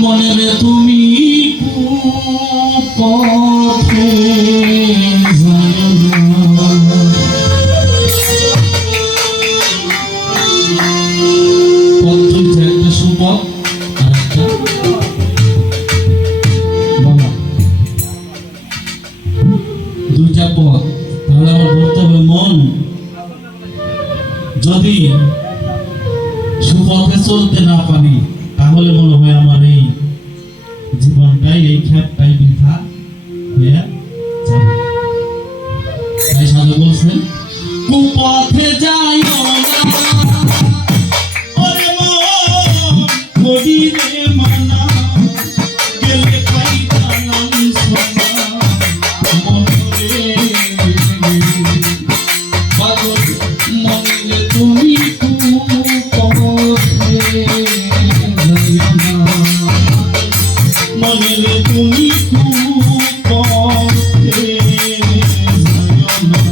মনে তুমি পথে একটা সুপথ দুইটা পথ, তাহলে আমার বলতে হবে মন যদি সুপথে চলতে না পারি তাহলে মনে হয় আমার এই জীবনটাই এই ক্ষেপটাই বৃথা হয়ে যাবে। তাই সাধু বলছেন কুপথে যাইও না ওরে মন করিলে মানা গেলে পাইতাম সোনা মনরে পাগল মনে তুমি কুপথে যাইও না মনে তুমি কুপথে যাইও না।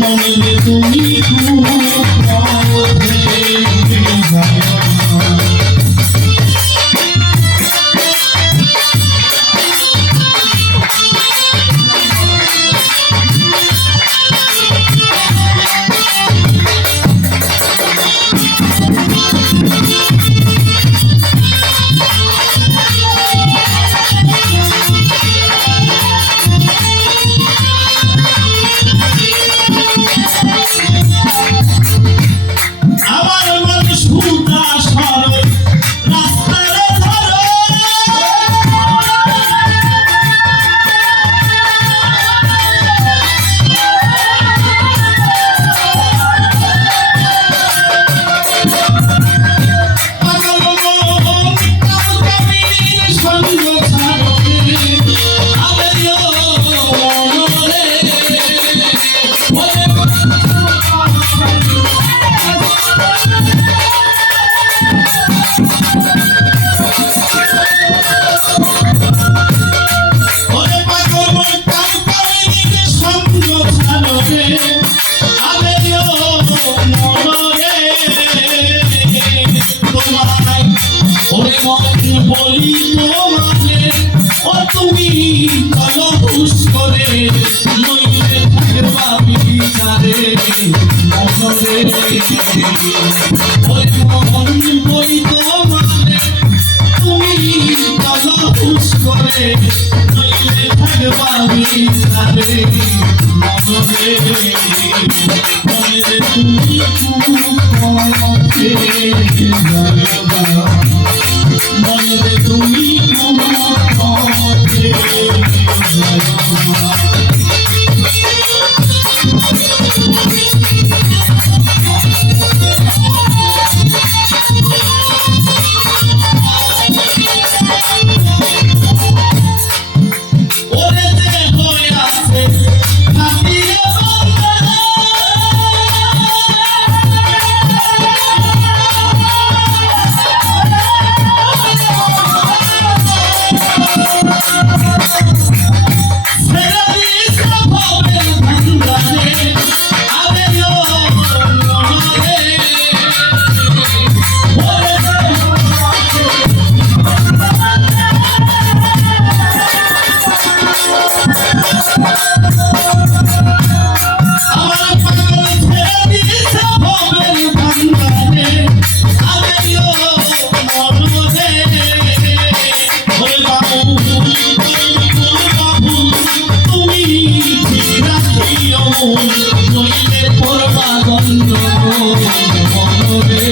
মনে তুমি বলি তোমাকে ও তুমি চলো হুশ করে নইলে থাকবা বিচারে মনরে ওই মন বলি তোমাকে তুমি চলো হুশ করে নইলে থাকবা বিচারে মনরে মনরে তুমি কুপথে যাইবা মনে তুমি কুপথে যাইবা। আমার পাগল ছেড়ে দিয়েছে ভবের ভান্ডারে আমিও মররে ওরে বাবু বাবু তুমি ঠিক রাখিও নইলে পড়বা গন্ধ মনরে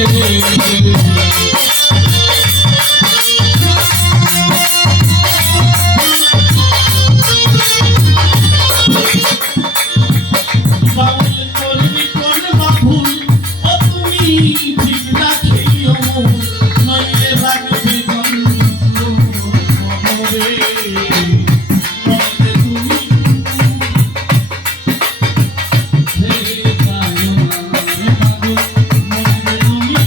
বাউল করবি করবা ভুল ও তুমি ঠিক রাখিও নইলে রাখবে গন্ধ মনরে নইলে তুমি ছেড়ে যাও না রে পাগল নইলে তুমি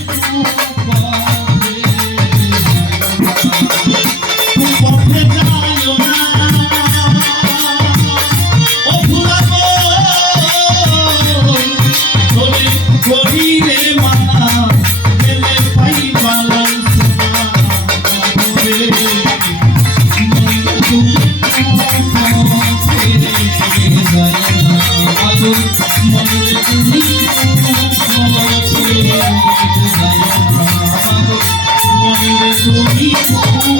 পথে যাও না ও ফুলাবো তোরে করিলে মানা গেলে পাইবা লালসা রে নইলে তুমি ছেড়ে যাও না পাগল নইলে তুমি ছেড়ে যাও না পাগল নইলে তুমি পথে